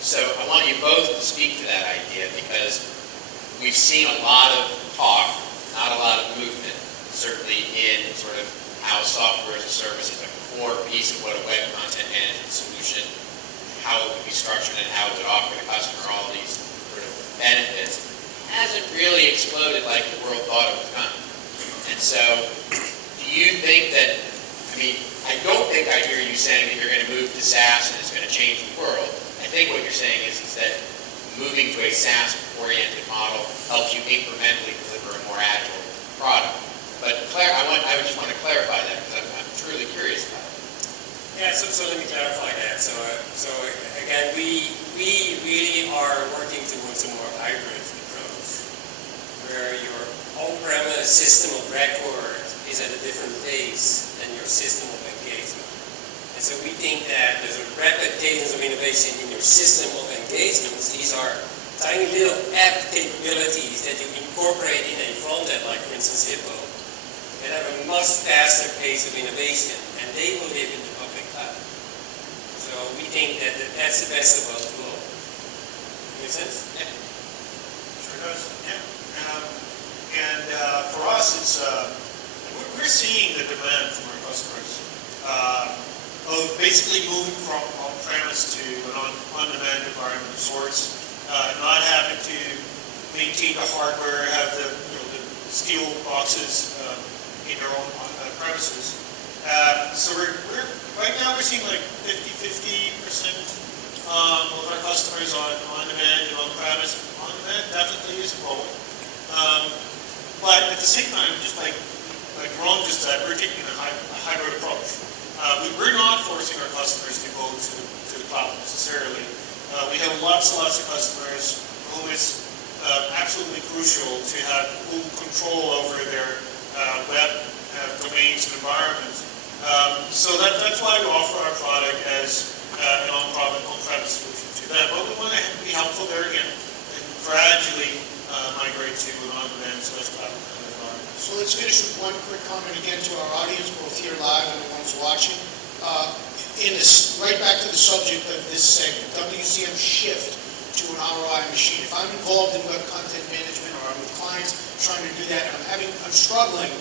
so I want you both to speak to that idea because we've seen a lot of talk, not a lot of movement, certainly in sort of how software as a service is a core piece of what a web content management solution, how it would be structured and how it would offer the customer all these sort of benefits, hasn't really exploded like the world thought it was going to. And so, do you think that, I don't think I hear you saying that you're going to move to SaaS and it's going to change the world. I think what you're saying is that moving to a SaaS-oriented model helps you incrementally deliver a more agile product. But I would just want to clarify that because I'm truly curious about it. Yeah, so let me clarify that. So again, we really are working towards a more hybrid approach, where your on-premise system of record is at a different pace than your system of engagement. And so we think that there's a rapid cadence of innovation in your system of engagements. These are tiny little app capabilities that you incorporate in a front end, like for instance Hippo, that have a much faster pace of innovation, and they will live in the public cloud. So we think that that's the best of both worlds. Make sense? Yeah. Sure does. Yeah. And for us, it's we're seeing the demand from our customers of basically moving from on-premise to an on-demand environment of sorts, not having to maintain the hardware, have the steel boxes in their own premises. So we're right now we're seeing like 50% of our customers on demand and on premise. On demand definitely is growing. But at the same time, just like Ron just said, we're taking a hybrid approach. We're not forcing our customers to go to the cloud necessarily. We have lots and lots of customers for whom it's absolutely crucial to have full control over their web domains and environments. So that's why we offer our product as an on-premise solution to them. But we want to be helpful there again and gradually migrate to an on-demand such cloud kind of environment. So let's finish with one quick comment again to our audience, both here live and the ones watching. Right back to the subject of this segment, WCM shift to an ROI machine. If I'm involved in web content management or I'm with clients trying to do that, and I'm struggling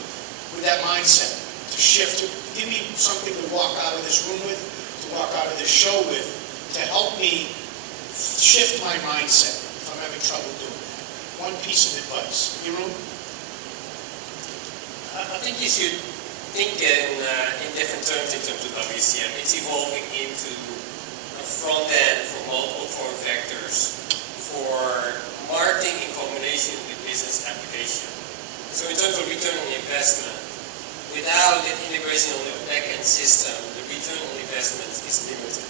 with that mindset to shift, give me something to walk out of this room with, to walk out of this show with, to help me shift my mindset if I'm having trouble doing that. One piece of advice. Jeroen? I think you should think in different terms in terms of WCM. It's evolving into a front end for multiple form factors for marketing in combination with business application. So in terms of return on investment, without an integration on the back-end system, the return on investment is limited.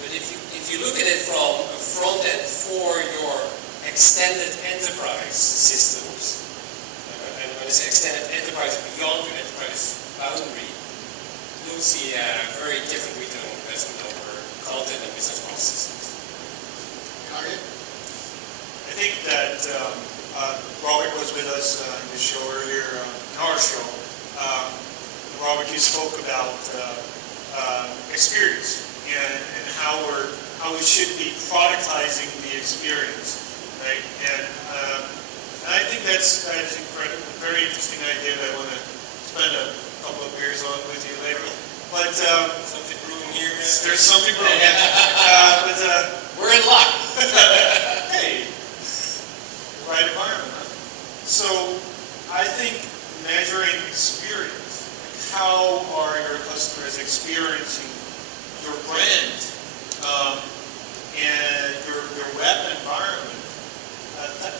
But if you look at it from a front end for your extended enterprise systems, and when I say extended enterprise beyond your enterprise boundary, you'll see a very different return on investment over content and business processes. I think that Robert was with us in the show earlier, in our show. Robert, you spoke about experience and how we should be productizing the experience, right? And I think that's incredible, very interesting idea that I want to spend a couple of beers on with you later. But Something brewing here. there's something wrong. We're in luck. Hey, right environment, huh? So I think measuring experience, how are your customers experiencing your brand and your web environment?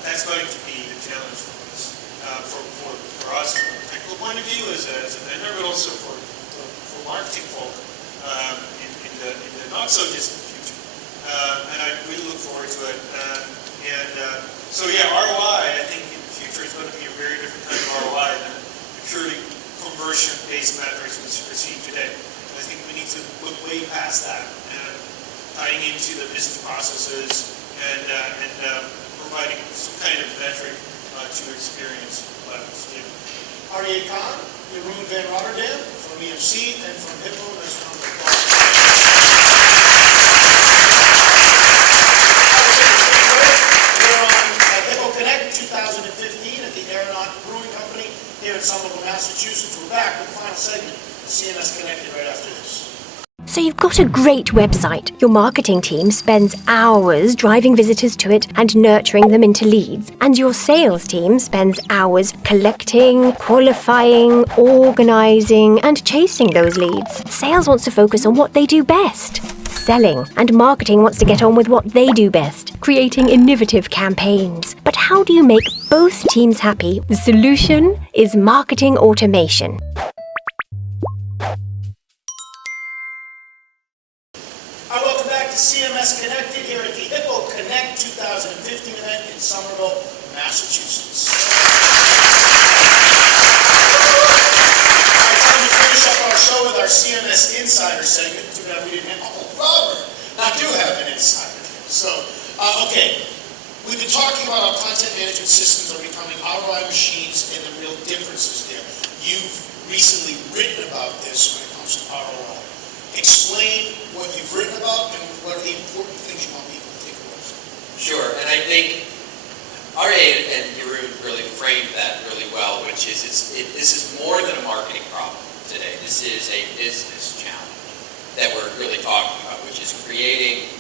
That's going to be the challenge for us, for us from a technical point of view as a vendor, but also for marketing folk in the not so distant future. And I really look forward to it. So yeah, ROI, I think in the future is going to be a very different kind of ROI than the purely conversion-based metrics we're seeing today. I think we need to look way past that and tying into the business processes and providing some kind of metric to experience levels. Aryeh Khan, Jeroen van Rotterdam from EMC and from Hippo. Nice round of applause. We're on Hippo.Connect 2015 at the Aeronaut Brewing Company here in Somerville, Massachusetts. We're back with the final segment of CMS-Connected right after this. So you've got a great website. Your marketing team spends hours driving visitors to it and nurturing them into leads. And your sales team spends hours collecting, qualifying, organizing, and chasing those leads. Sales wants to focus on what they do best, selling. And marketing wants to get on with what they do best, creating innovative campaigns. But how do you make both teams happy? The solution is marketing automation. Welcome back to CMS-Connected here at the Hippo.Connect 2015 event in Somerville, Massachusetts. Time to finish up our show with our CMS Insider segment. Too bad we didn't have, Robert, we do have an insider. So, okay, we've been talking about how content management systems are becoming ROI machines and the real differences there. You've recently written about this when it comes to ROI. Explain what you've written about and what are the important things you want people to take away from. Sure, and I think Aryeh and Jeroen really framed that really well, which is this is more than a marketing problem today. This is a business challenge that we're really talking about, which is creating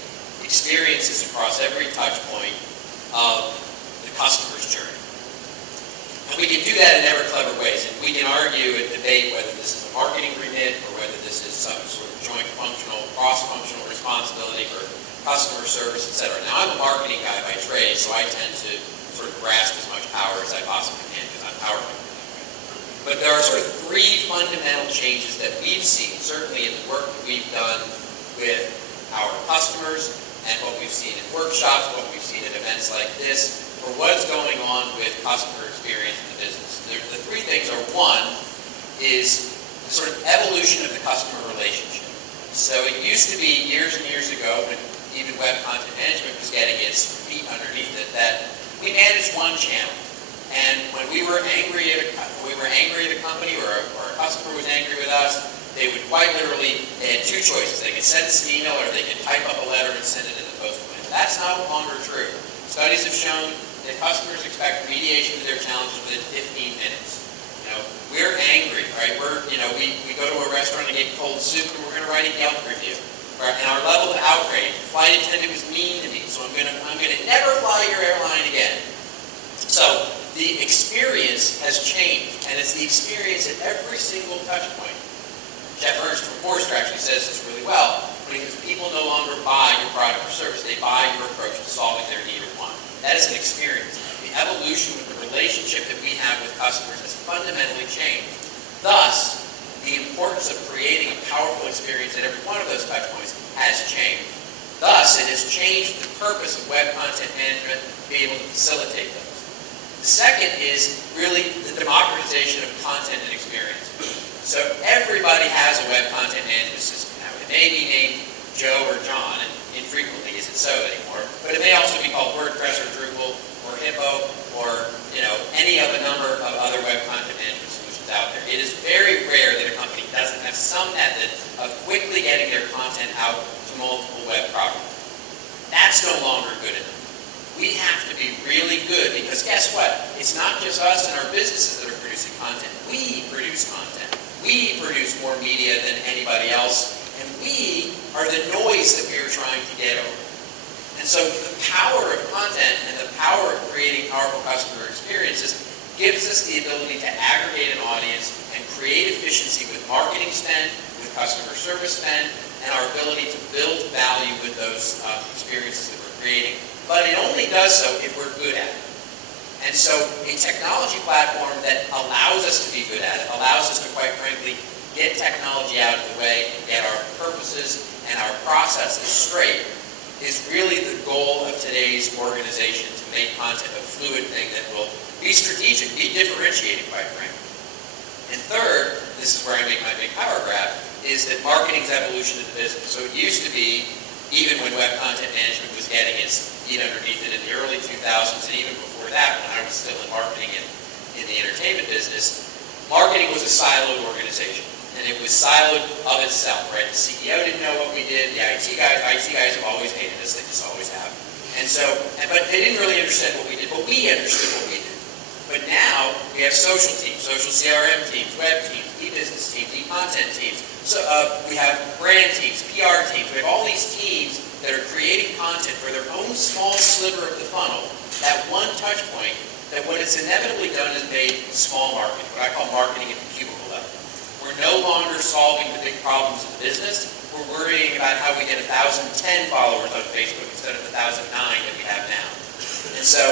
experiences across every touch point of the customer's journey. And we can do that in ever clever ways, and we can argue and debate whether this is a marketing remit or whether this is some sort of joint functional, cross-functional responsibility for customer service, etc. Now, I'm a marketing guy by trade, so I tend to sort of grasp as much power as I possibly can because I'm power hungry. But there are sort of three fundamental changes that we've seen, certainly in the work that we've done with our customers and what we've seen in workshops, what we've seen at events like this, for what's going on with customer experience in the business. The three things are, one, is the sort of evolution of the customer relationship. So it used to be years and years ago, when even web content management was getting its feet underneath it, that we managed one channel. And when we were angry at a company or a customer was angry with us, they would quite literally, they had two choices. They could send us an email or they could type up a letter and send it in the postman. That's no longer true. Studies have shown that customers expect remediation of their challenges within 15 minutes. We're angry, right? We go to a restaurant and get cold soup and we're going to write a Yelp review. Right? And our level of outrage, the flight attendant was mean to me, so I'm going to never fly your airline again. So the experience has changed, and it's the experience at every single touch point. Jeff Ernst from Forrester actually says this really well, because people no longer buy your product or service. They buy your approach to solving their need or want. That is an experience. The evolution of the relationship that we have with customers has fundamentally changed. Thus, the importance of creating a powerful experience at every one of those touch points has changed. Thus, it has changed the purpose of web content management to be able to facilitate those. The second is really the democratization of content and experience. So everybody has a web content management system now. It may be named Joe or John, and infrequently is it so anymore, but it may also be called WordPress or Drupal or Hippo or any of a number of other web content management solutions out there. It is very rare that a company doesn't have some method of quickly getting their content out to multiple web properties. That's no longer good enough. We have to be really good because guess what? It's not just us and our businesses that are producing content. We produce content. We produce more media than anybody else, and we are the noise that we are trying to get over. And so the power of content and the power of creating powerful customer experiences gives us the ability to aggregate an audience and create efficiency with marketing spend, with customer service spend, and our ability to build value with those experiences that we're creating. But it only does so if we're good at it. And so a technology platform that allows us to be good at it, allows us to, quite frankly, get technology out of the way and get our purposes and our processes straight, is really the goal of today's organization, to make content a fluid thing that will be strategic, be differentiated, quite frankly. And third, this is where I make my big power grab, is that marketing's evolution of the business. So it used to be, even when web content management was getting its feet underneath it in the early 2000s, and even before that, when I was still in marketing in the entertainment business, marketing was a siloed organization. And it was siloed of itself, right? The CEO didn't know what we did. The IT guys have always hated us. They just always have. And so, but they didn't really understand what we did, but we understood what we did. But now we have social teams, social CRM teams, web teams, e-business teams, e-content teams. So we have brand teams, PR teams. We have all these teams that are creating content for their own small sliver of the funnel, that one touch point, that what it's inevitably done is made small marketing, what I call marketing at the cubicle level. We're no longer solving the big problems of the business. We're worrying about how we get 1,010 followers on Facebook instead of 1,009 that we have now. And so,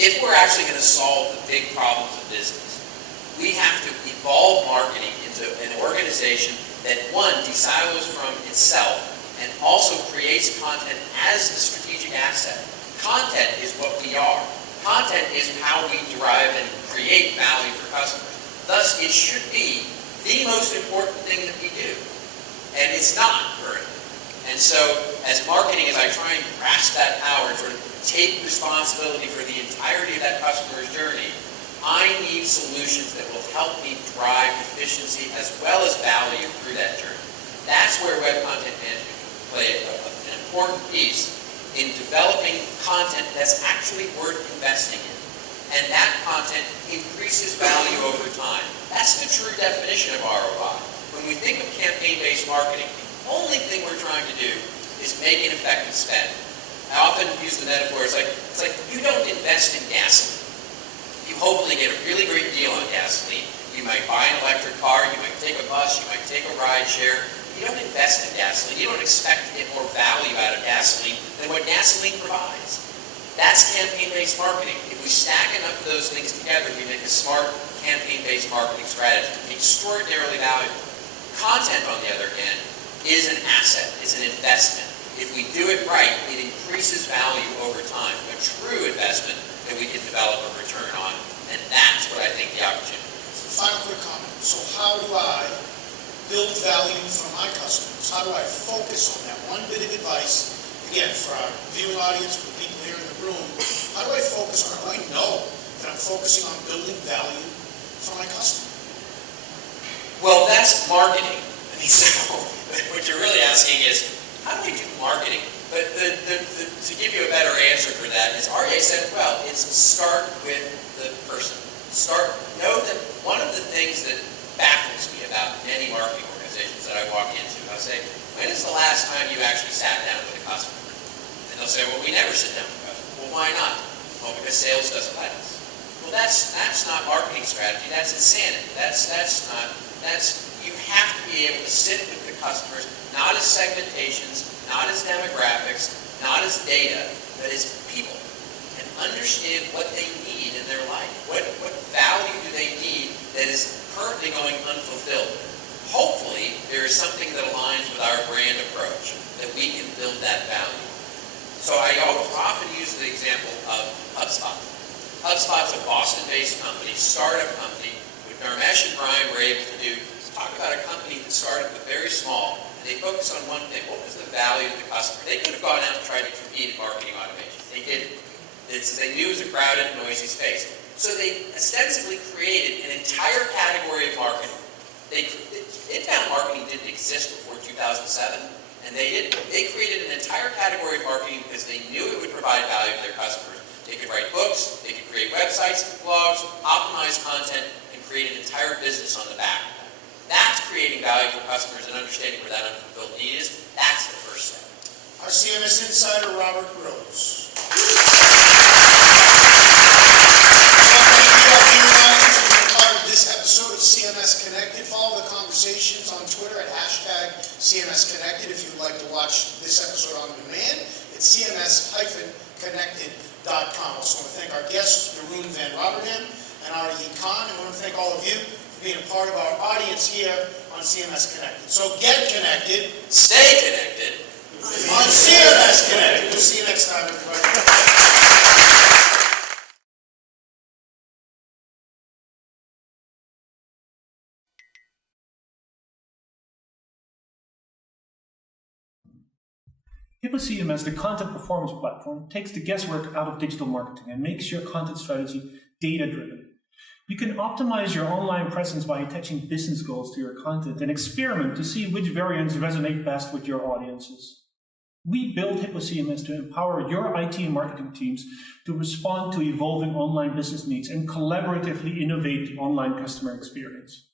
if we're actually going to solve the big problems of business, we have to evolve marketing into an organization that, one, de-silos from itself and also creates content as the strategic asset. Content is what we are. Content is how we derive and create value for customers. Thus, it should be the most important thing that we do. And it's not currently. And so, as marketing, as I try and grasp that power and sort of take responsibility for the entirety of that customer's journey, I need solutions that will help me drive efficiency as well as value through that journey. That's where web content management can play an important piece in developing content that's actually worth investing in. And that content increases value over time. That's the true definition of ROI. When we think of campaign-based marketing, the only thing we're trying to do is make an effective spend. I often use the metaphor, it's like you don't invest in gasoline. You hopefully get a really great deal on gasoline. You might buy an electric car, you might take a bus, you might take a ride share. You don't invest in gasoline. You don't expect to get more value out of gasoline than what gasoline provides. That's campaign-based marketing. If we stack enough of those things together, we make a smart campaign-based marketing strategy. Extraordinarily valuable. Content, on the other hand, is an asset. It's an investment. If we do it right, it increases value over time. A true investment that we can develop a return on. And that's what I think the opportunity is. Final quick comment. So how do I build value for my customers? How do I focus on that one bit of advice? Again, for our viewing audience, for the people here in the room, how do I focus on it? I know that I'm focusing on building value for my customer? Well, that's marketing. I mean, so what you're really asking is, how do we do marketing? But to give you a better answer for that is, RA said, well, it's start with the person. Know that one of the things that baffles me about many marketing organizations that I walk into, I'll say, when is the last time you actually sat down with a customer? And they'll say, well, we never sit down with a customer. Well, why not? Well, because sales doesn't let us. Well, that's not marketing strategy. That's insanity. You have to be able to sit with the customers, not as segmentations, not as demographics, not as data, but as people, and understand what they need in their life. What value do they need that is currently going unfulfilled? Hopefully, there is something that aligns with our brand approach, that we can build that value. So I often use the example of HubSpot. HubSpot's a Boston-based company, startup company, what Dharmesh and Brian were able to do. Talk about a company that started with very small, and they focused on one thing. What was the value to the customer? They could have gone out and tried to compete in marketing automation. They didn't. They knew it was a crowded, noisy space. So they ostensibly created an entire category of marketing. Inbound marketing didn't exist before 2007, and they didn't. They created an entire category of marketing because they knew it would provide value to their customers. They could write books, they could create websites, blogs, optimize content, and create an entire business on the back of that. That's creating value for customers and understanding where that unfulfilled need is. That's the first step. Our CMS Insider, Robert Rose. This episode of CMS Connected. Follow the conversations on Twitter at #CMS-Connected. If you would like to watch this episode on demand, it's CMS-Connected.com. I also want to thank our guests, Jeroen van Rotterdam and Ari Khan. And I want to thank all of you for being a part of our audience here on CMS Connected. So get connected. Stay connected. On CMS Connected. We'll see you next time, everybody. Hippo CMS, the content performance platform, takes the guesswork out of digital marketing and makes your content strategy data-driven. You can optimize your online presence by attaching business goals to your content and experiment to see which variants resonate best with your audiences. We built Hippo CMS to empower your IT and marketing teams to respond to evolving online business needs and collaboratively innovate the online customer experience.